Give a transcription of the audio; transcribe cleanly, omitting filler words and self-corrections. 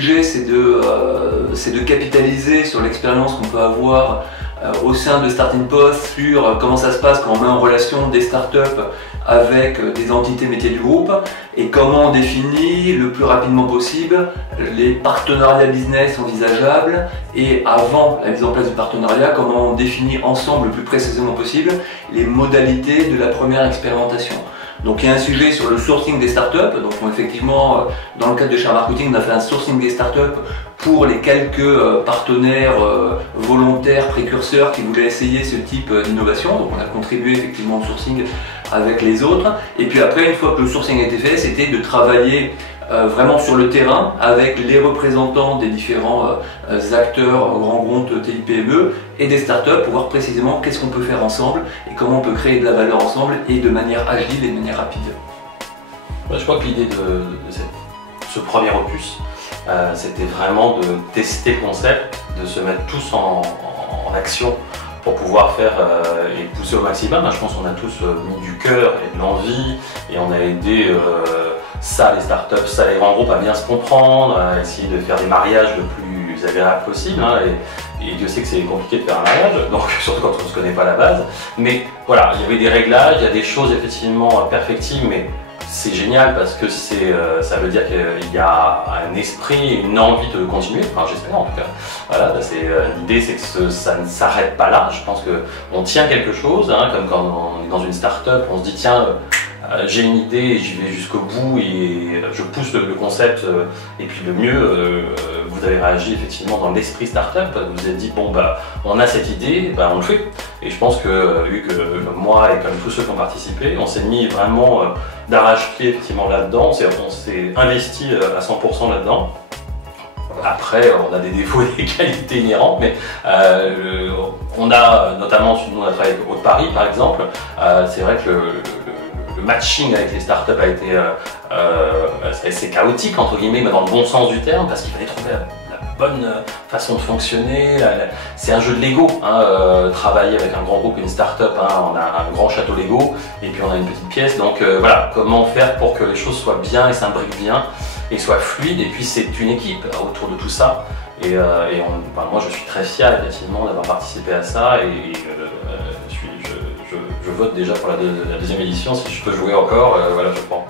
sujet, c'est de capitaliser sur l'expérience qu'on peut avoir au sein de Starting Post sur comment ça se passe quand on met en relation des startups avec des entités métiers du groupe et comment on définit le plus rapidement possible les partenariats business envisageables et avant la mise en place du partenariat, comment on définit ensemble le plus précisément possible les modalités de la première expérimentation. Donc il y a un sujet sur le sourcing des startups. Donc effectivement, dans le cadre de Share Marketing, on a fait un sourcing des startups pour les quelques partenaires volontaires, précurseurs qui voulaient essayer ce type d'innovation. Donc on a contribué effectivement au sourcing avec les autres. Et puis après, une fois que le sourcing a été fait, c'était de travailler vraiment sur le terrain avec les représentants des différents acteurs, grands comptes, TI, PME et des startups pour voir précisément qu'est-ce qu'on peut faire ensemble et comment on peut créer de la valeur ensemble et de manière agile et de manière rapide. Je crois que l'idée de ce premier opus, c'était vraiment de tester le concept, de se mettre tous en action pour pouvoir faire et pousser au maximum. Je pense qu'on a tous mis du cœur et de l'envie et on a aidé ça les startups, ça les grands groupes à bien se comprendre, à essayer de faire des mariages le plus agréable possible. Et Dieu sait que c'est compliqué de faire un mariage, donc surtout quand on ne se connaît pas à la base. Mais voilà, il y avait des réglages, il y a des choses effectivement perfectibles, mais c'est génial parce que ça veut dire qu'il y a un esprit, une envie de continuer, enfin j'espère en tout cas. Voilà, l'idée c'est que ça ne s'arrête pas là. Je pense qu'on tient quelque chose, comme quand on est dans une start-up, on se dit tiens, j'ai une idée et j'y vais jusqu'au bout et je pousse le concept et puis le mieux, vous avez réagi effectivement dans l'esprit startup, vous vous êtes dit bon bah on a cette idée, bah, on le fait. Et je pense que vu que moi et comme tous ceux qui ont participé, on s'est mis vraiment d'arrache-pied effectivement là-dedans, on s'est investi à 100% là-dedans. Après, on a des défauts et des qualités inhérentes, mais on a notamment, nous on a travaillé avec Haute-Paris par exemple, c'est vrai que le matching avec les startups a été assez chaotique entre guillemets, mais dans le bon sens du terme, parce qu'il fallait trouver la bonne façon de fonctionner. C'est un jeu de Lego, travailler avec un grand groupe et une startup, on a un grand château Lego et puis on a une petite pièce, donc voilà, comment faire pour que les choses soient bien et s'imbriquent bien et soient fluides, et puis c'est une équipe autour de tout ça. Moi je suis très fier effectivement d'avoir participé à ça et je vote déjà pour la deuxième édition, si je peux jouer encore, voilà je prends.